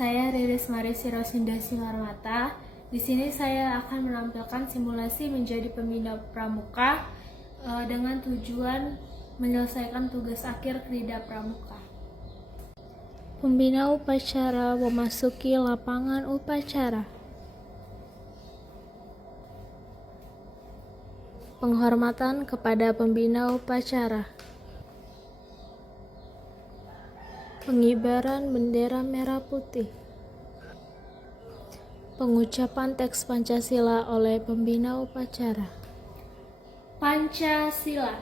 Saya Riris Marisi Rosinda Simarmata. Di sini saya akan menampilkan simulasi menjadi pembina pramuka dengan tujuan menyelesaikan tugas akhir Krida Pramuka. Pembina upacara memasuki lapangan upacara. Penghormatan kepada pembina upacara. Pengibaran bendera merah putih. Pengucapan teks Pancasila oleh pembina upacara. Pancasila.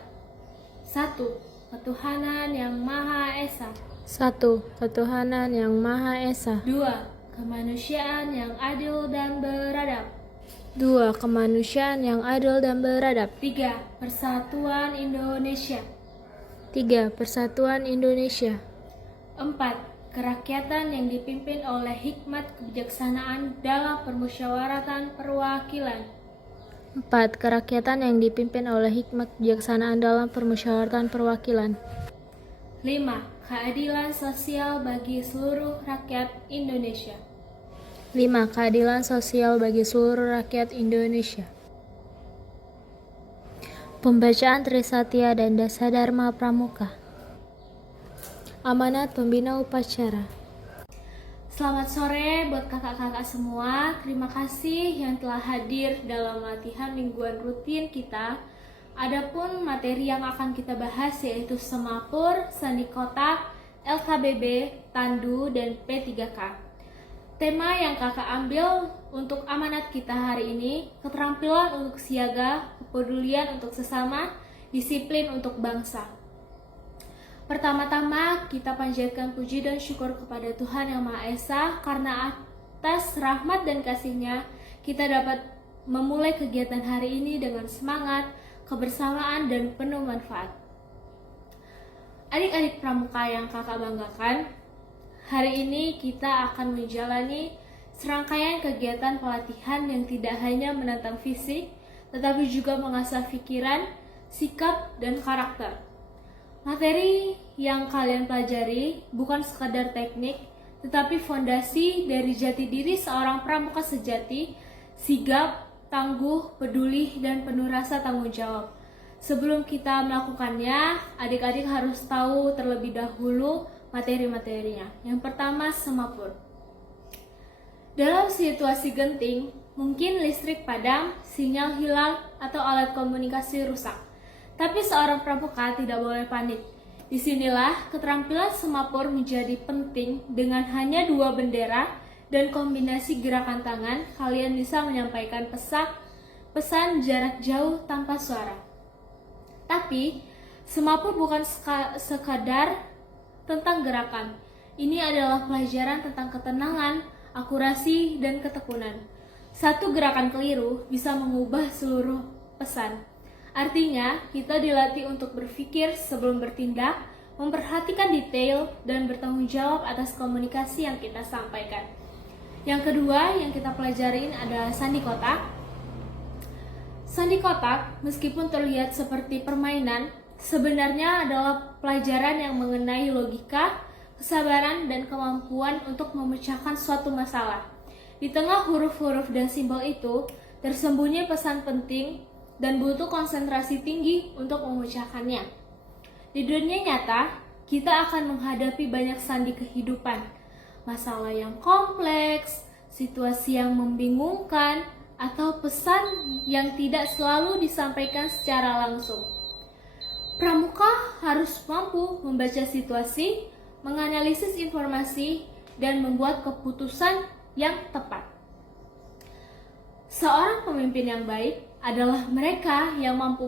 1. Ketuhanan yang Maha Esa. 1. Ketuhanan yang Maha Esa. 2. Kemanusiaan yang adil dan beradab. 2. Kemanusiaan yang adil dan beradab. 3. Persatuan Indonesia. 3. Persatuan Indonesia. 4. Kerakyatan yang dipimpin oleh hikmat kebijaksanaan dalam permusyawaratan perwakilan. 4. Kerakyatan yang dipimpin oleh hikmat kebijaksanaan dalam permusyawaratan perwakilan. 5. Keadilan sosial bagi seluruh rakyat Indonesia. 5. Keadilan sosial bagi seluruh rakyat Indonesia. Pembacaan Trisatya dan Dasadharma Pramuka. Amanat Pembina Upacara. Selamat sore buat kakak-kakak semua. Terima kasih yang telah hadir dalam latihan mingguan rutin kita. Adapun materi yang akan kita bahas yaitu semapur, sandi kotak, LKBB, tandu, dan P3K. Tema yang kakak ambil untuk amanat kita hari ini, keterampilan untuk siaga, kepedulian untuk sesama, disiplin untuk bangsa. Pertama-tama kita panjatkan puji dan syukur kepada Tuhan Yang Maha Esa karena atas rahmat dan kasih-Nya kita dapat memulai kegiatan hari ini dengan semangat, kebersamaan, dan penuh manfaat. Adik-adik pramuka yang kakak banggakan, hari ini kita akan menjalani serangkaian kegiatan pelatihan yang tidak hanya menantang fisik, tetapi juga mengasah pikiran, sikap, dan karakter. Materi yang kalian pelajari bukan sekadar teknik, tetapi fondasi dari jati diri seorang pramuka sejati, sigap, tangguh, peduli, dan penuh rasa tanggung jawab. Sebelum kita melakukannya, adik-adik harus tahu terlebih dahulu materi-materinya. Yang pertama, semapur. Dalam situasi genting, mungkin listrik padam, sinyal hilang, atau alat komunikasi rusak. Tapi seorang pramuka tidak boleh panik. Disinilah keterampilan semapur menjadi penting. Dengan hanya 2 bendera dan kombinasi gerakan tangan, kalian bisa menyampaikan pesan jarak jauh tanpa suara. Tapi, semapur bukan sekadar tentang gerakan. Ini adalah pelajaran tentang ketenangan, akurasi, dan ketekunan. Satu gerakan keliru bisa mengubah seluruh pesan. Artinya, kita dilatih untuk berpikir sebelum bertindak, memperhatikan detail, dan bertanggung jawab atas komunikasi yang kita sampaikan. Yang kedua yang kita pelajarin adalah sandi kotak. Sandi kotak, meskipun terlihat seperti permainan, sebenarnya adalah pelajaran yang mengenai logika, kesabaran, dan kemampuan untuk memecahkan suatu masalah. Di tengah huruf-huruf dan simbol itu, tersembunyi pesan penting dan butuh konsentrasi tinggi untuk memecahkannya. Di dunia nyata, kita akan menghadapi banyak sandi kehidupan, masalah yang kompleks, situasi yang membingungkan, atau pesan yang tidak selalu disampaikan secara langsung. Pramuka harus mampu membaca situasi, menganalisis informasi, dan membuat keputusan yang tepat. Seorang pemimpin yang baik adalah mereka yang mampu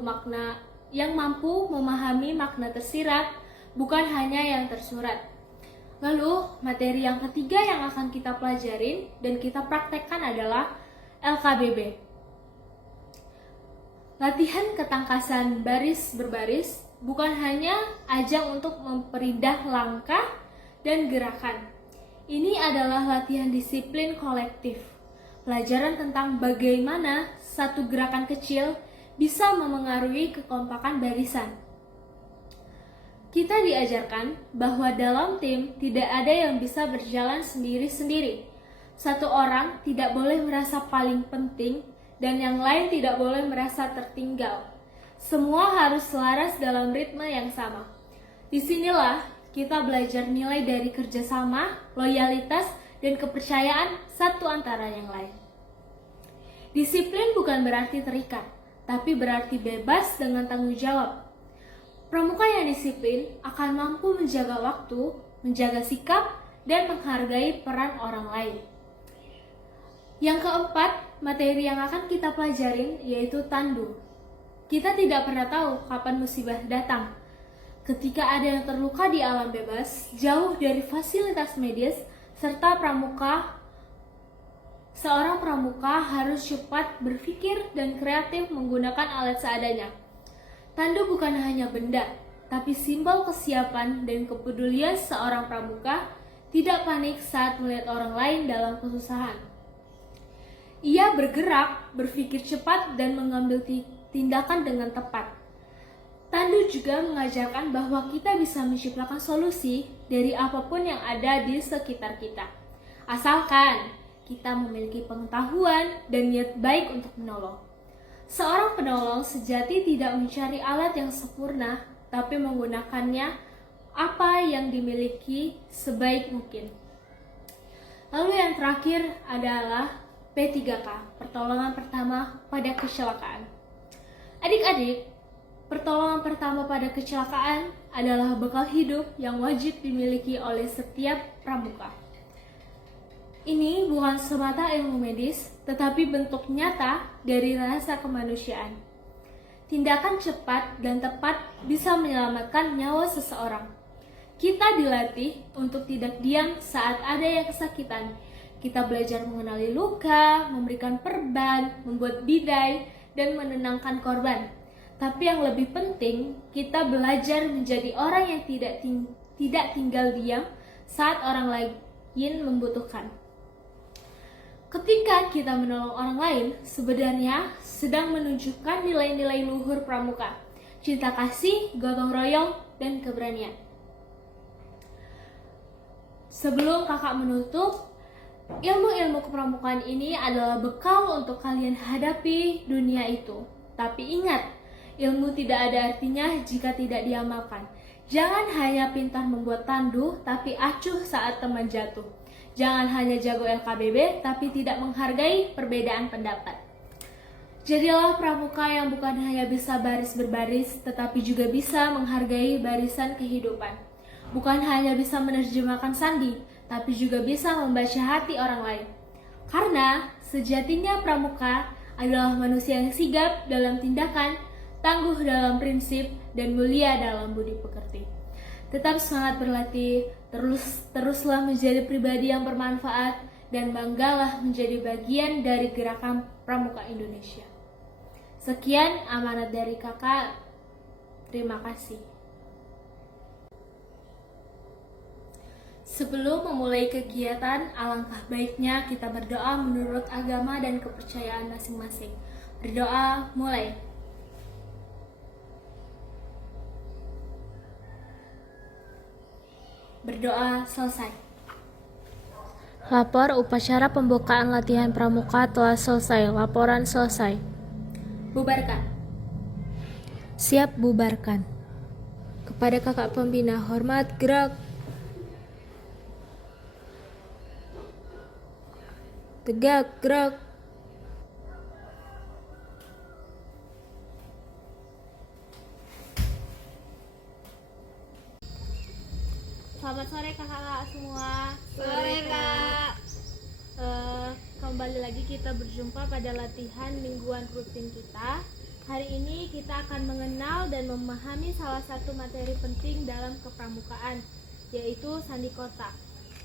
memahami makna tersirat, bukan hanya yang tersurat. Lalu, materi yang ketiga yang akan kita pelajarin dan kita praktekkan adalah LKBB. Latihan ketangkasan baris berbaris bukan hanya ajang untuk memperindah langkah dan gerakan. Ini adalah latihan disiplin kolektif. Pelajaran tentang bagaimana satu gerakan kecil bisa memengaruhi kekompakan barisan. Kita diajarkan bahwa dalam tim tidak ada yang bisa berjalan sendiri-sendiri. Satu orang tidak boleh merasa paling penting dan yang lain tidak boleh merasa tertinggal. Semua harus selaras dalam ritme yang sama. Disinilah kita belajar nilai dari kerjasama, loyalitas, dan kepercayaan satu antara yang lain. Disiplin bukan berarti terikat, tapi berarti bebas dengan tanggung jawab. Pramuka yang disiplin akan mampu menjaga waktu, menjaga sikap, dan menghargai peran orang lain. Yang keempat, materi yang akan kita pelajarin yaitu tandu. Kita tidak pernah tahu kapan musibah datang. Ketika ada yang terluka di alam bebas, jauh dari fasilitas medis, serta seorang pramuka harus cepat berpikir dan kreatif menggunakan alat seadanya. Tandu bukan hanya benda, tapi simbol kesiapan dan kepedulian seorang pramuka tidak panik saat melihat orang lain dalam kesusahan. Ia bergerak, berpikir cepat, dan mengambil tindakan dengan tepat. Tandu juga mengajarkan bahwa kita bisa menciptakan solusi dari apapun yang ada di sekitar kita. Asalkan kita memiliki pengetahuan dan niat baik untuk menolong. Seorang penolong sejati tidak mencari alat yang sempurna, tapi menggunakannya apa yang dimiliki sebaik mungkin. Lalu yang terakhir adalah P3K, pertolongan pertama pada kecelakaan. Adik-adik, pertolongan pertama pada kecelakaan adalah bekal hidup yang wajib dimiliki oleh setiap pramuka. Ini bukan semata ilmu medis, tetapi bentuk nyata dari rasa kemanusiaan. Tindakan cepat dan tepat bisa menyelamatkan nyawa seseorang. Kita dilatih untuk tidak diam saat ada yang kesakitan. Kita belajar mengenali luka, memberikan perban, membuat bidai, dan menenangkan korban. Tapi yang lebih penting, kita belajar menjadi orang yang tidak tinggal diam saat orang lain membutuhkan. Ketika kita menolong orang lain, sebenarnya sedang menunjukkan nilai-nilai luhur pramuka, cinta kasih, gotong royong, dan keberanian. Sebelum kakak menutup, ilmu-ilmu kepramukaan ini adalah bekal untuk kalian hadapi dunia itu. Tapi ingat, ilmu tidak ada artinya jika tidak diamalkan. Jangan hanya pintar membuat tandu, tapi acuh saat teman jatuh. Jangan hanya jago LKBB, tapi tidak menghargai perbedaan pendapat. Jadilah pramuka yang bukan hanya bisa baris berbaris, tetapi juga bisa menghargai barisan kehidupan. Bukan hanya bisa menerjemahkan sandi, tapi juga bisa membaca hati orang lain. Karena sejatinya pramuka adalah manusia yang sigap dalam tindakan, tangguh dalam prinsip, dan mulia dalam budi pekerti. Tetap semangat berlatih, teruslah menjadi pribadi yang bermanfaat, dan banggalah menjadi bagian dari gerakan Pramuka Indonesia. Sekian amanat dari kakak, terima kasih. Sebelum memulai kegiatan, alangkah baiknya kita berdoa menurut agama dan kepercayaan masing-masing. Berdoa, mulai. Berdoa selesai. Lapor upacara pembukaan latihan pramuka telah selesai. Laporan selesai. Bubarkan. Siap bubarkan. Kepada kakak pembina, hormat, gerak. Tegak, gerak. Selamat sore kakak-kakak semua. Sore, Kak. Kembali lagi kita berjumpa pada latihan mingguan rutin kita. Hari ini kita akan mengenal dan memahami salah satu materi penting dalam kepramukaan, yaitu sandi kotak.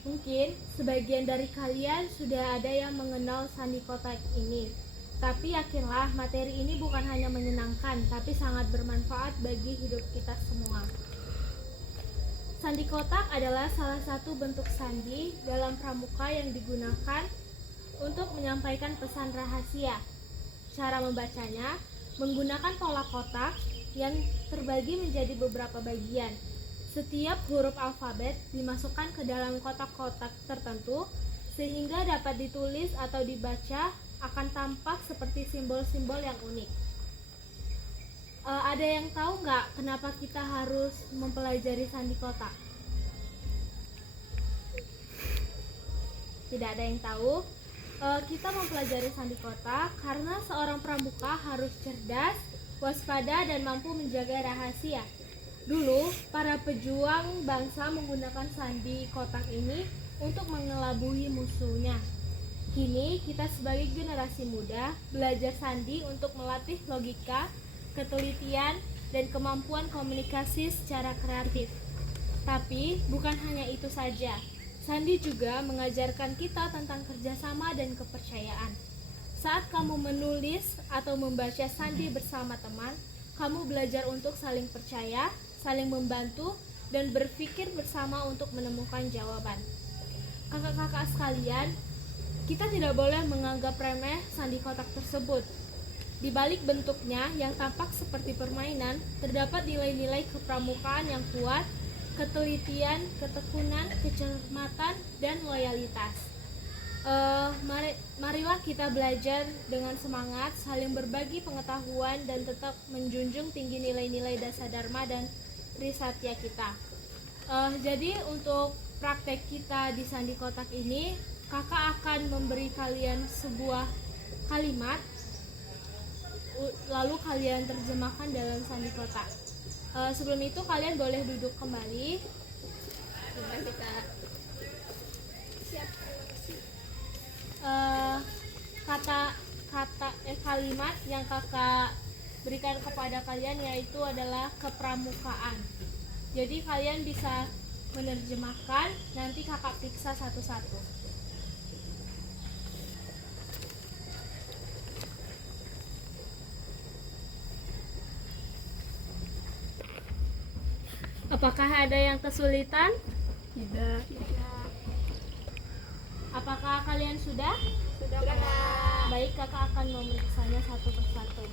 Mungkin sebagian dari kalian sudah ada yang mengenal sandi kotak ini. Tapi yakinlah, materi ini bukan hanya menyenangkan, tapi sangat bermanfaat bagi hidup kita semua. Sandi kotak adalah salah satu bentuk sandi dalam pramuka yang digunakan untuk menyampaikan pesan rahasia. Cara membacanya menggunakan pola kotak yang terbagi menjadi beberapa bagian. Setiap huruf alfabet dimasukkan ke dalam kotak-kotak tertentu sehingga dapat ditulis atau dibaca akan tampak seperti simbol-simbol yang unik. Ada yang tahu nggak kenapa kita harus mempelajari sandi kotak? Tidak ada yang tahu. Kita mempelajari sandi kotak karena seorang pramuka harus cerdas, waspada, dan mampu menjaga rahasia. Dulu, para pejuang bangsa menggunakan sandi kotak ini untuk mengelabui musuhnya. Kini, kita sebagai generasi muda belajar sandi untuk melatih logika, ketelitian, dan kemampuan komunikasi secara kreatif. Tapi, bukan hanya itu saja. Sandi juga mengajarkan kita tentang kerjasama dan kepercayaan. Saat kamu menulis atau membaca sandi bersama teman, kamu belajar untuk saling percaya, saling membantu, dan berpikir bersama untuk menemukan jawaban. Kakak-kakak sekalian, kita tidak boleh menganggap remeh sandi kotak tersebut. Di balik bentuknya yang tampak seperti permainan, terdapat nilai-nilai kepramukaan yang kuat, ketelitian, ketekunan, kecermatan, dan loyalitas. Marilah kita belajar dengan semangat, saling berbagi pengetahuan, dan tetap menjunjung tinggi nilai-nilai dasar dharma dan trisatya kita. Jadi untuk praktek kita di sandi kotak ini, kakak akan memberi kalian sebuah kalimat, lalu kalian terjemahkan dalam sandi kotak. Sebelum itu kalian boleh duduk kembali. Kalimat yang kakak berikan kepada kalian yaitu adalah kepramukaan. Jadi kalian bisa menerjemahkan, nanti kakak periksa satu-satu. Apakah ada yang kesulitan? Tidak. Apakah kalian sudah? Sudah. Baik, kakak akan memeriksanya satu persatu.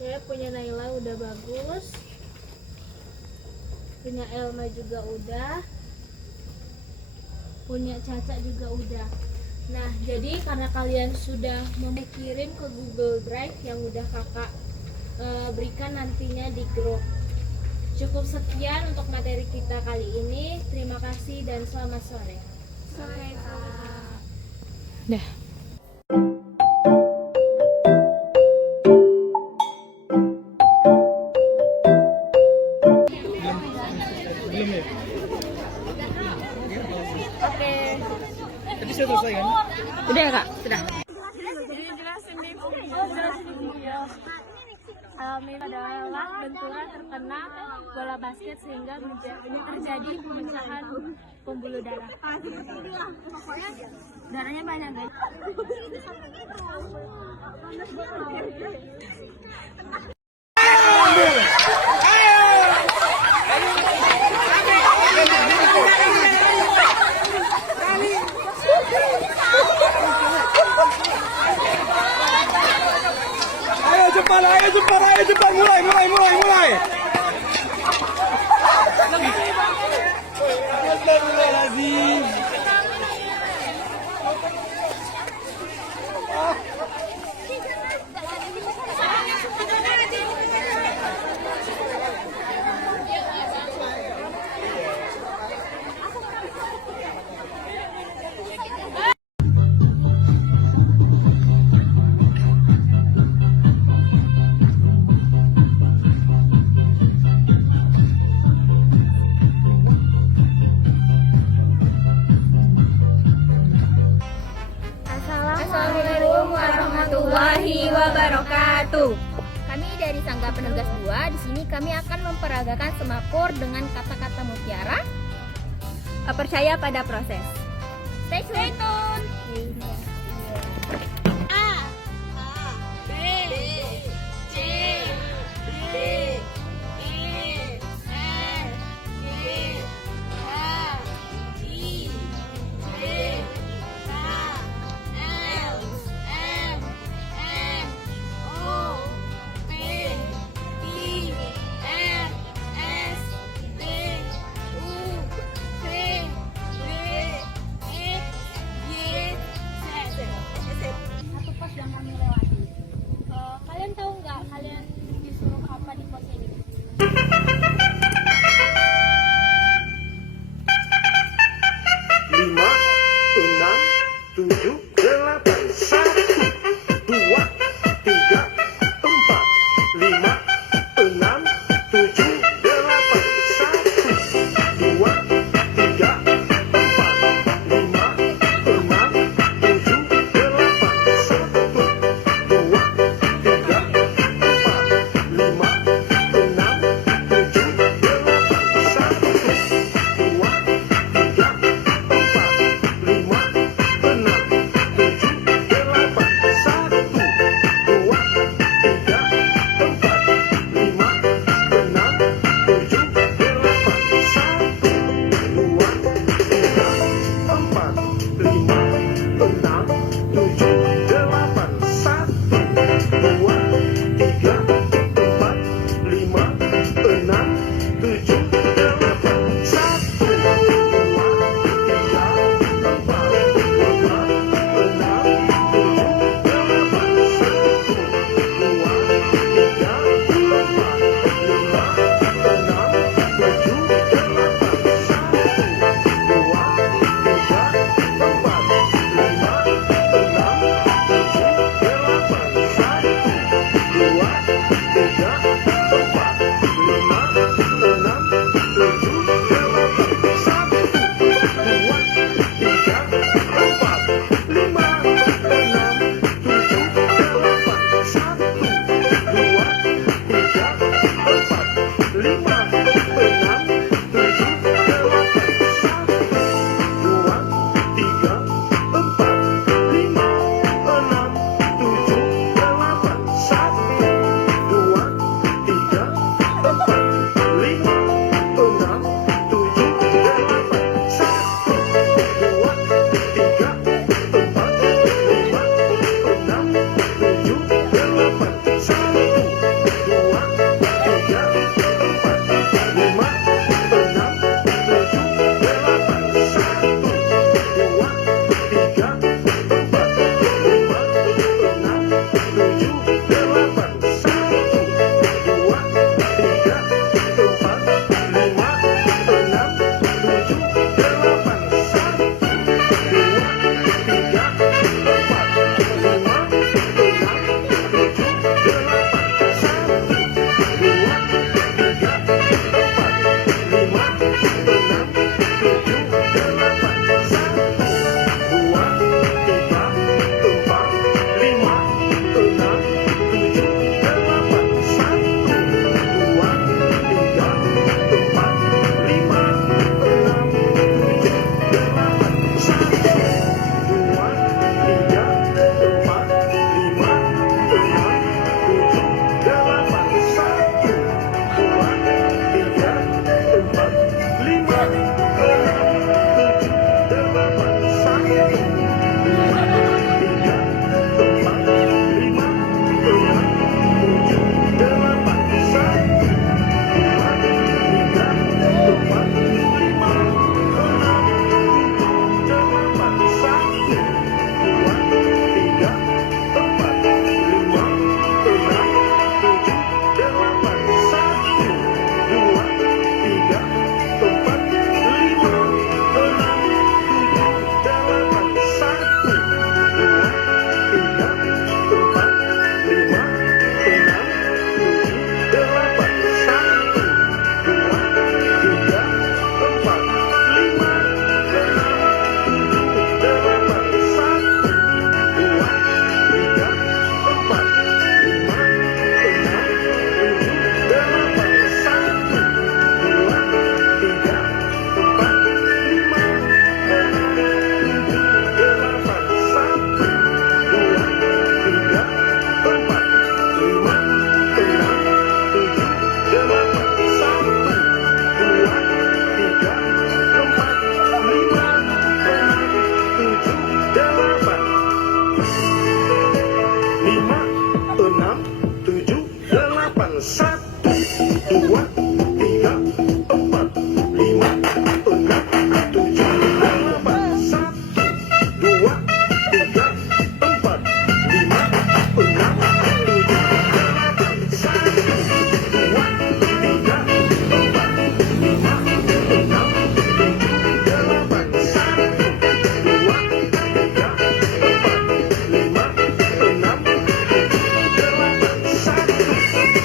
Ya, punya Naila udah bagus. Punya Elma juga udah. Punya Caca juga udah. Nah, jadi karena kalian sudah kirim ke Google Drive yang udah kakak berikan nantinya di grup. Cukup sekian untuk materi kita kali ini. Terima kasih dan selamat sore. Dah. Oke. Tadi sudah selesai kan? Udah ya, Kak? Sudah. Jelasin di video. Alami adalah benturan terkena bola basket sehingga terjadi pemecahan pembuluh darah. Darahnya banyak, guys. Ayo cepat, mulai. Astagfirullahaladzim. Assalamualaikum warahmatullahi wabarakatuh. Kami dari Sangga Penegas 2, di sini kami akan memperagakan semakur dengan kata-kata mutiara. Percaya pada proses. Stay tune.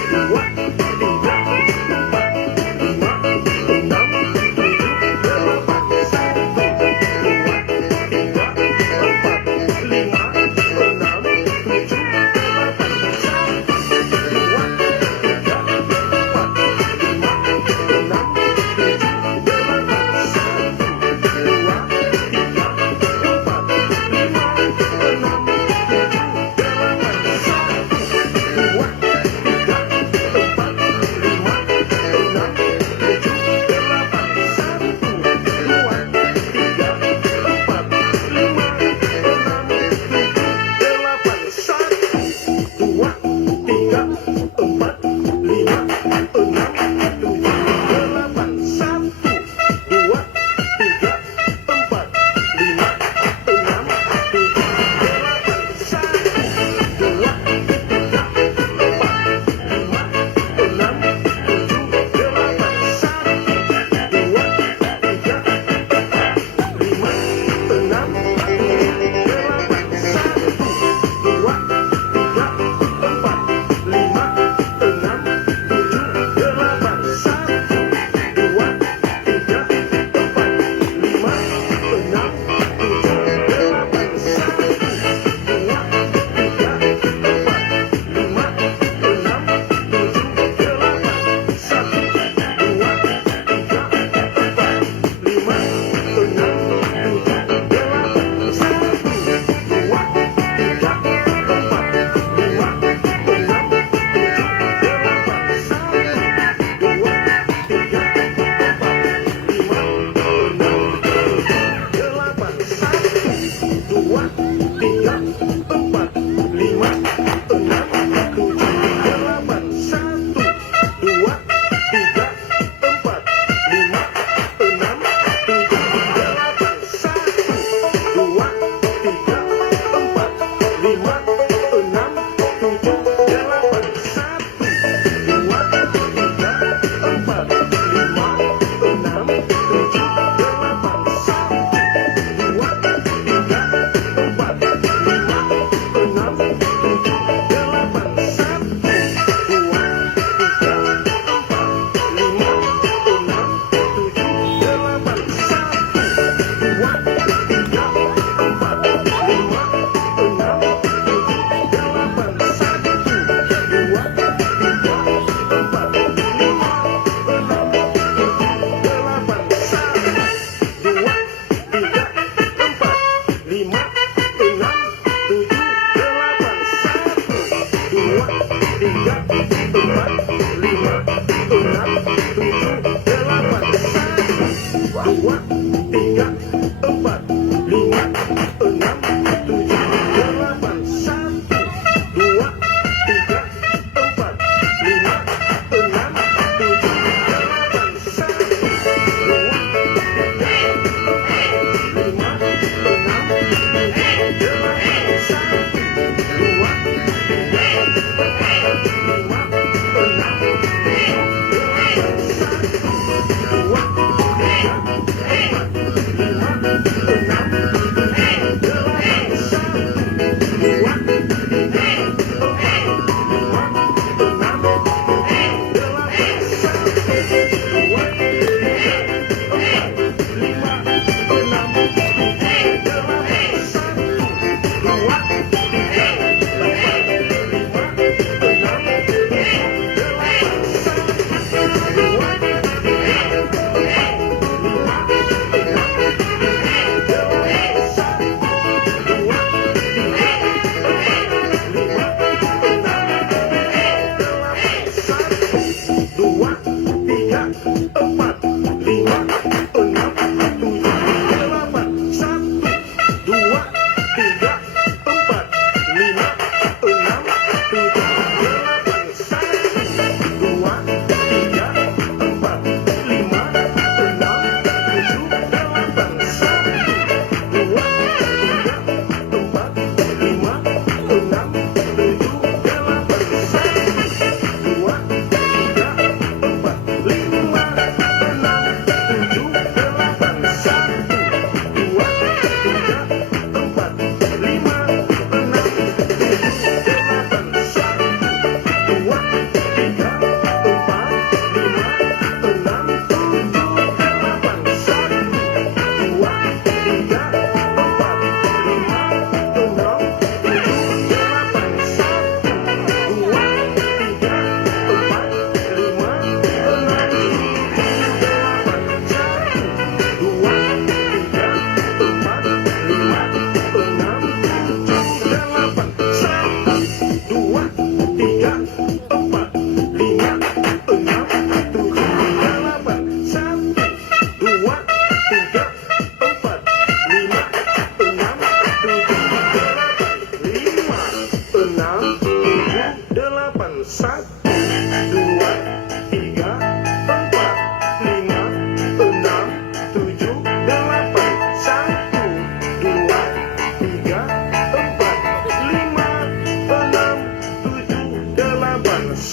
1,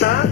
1,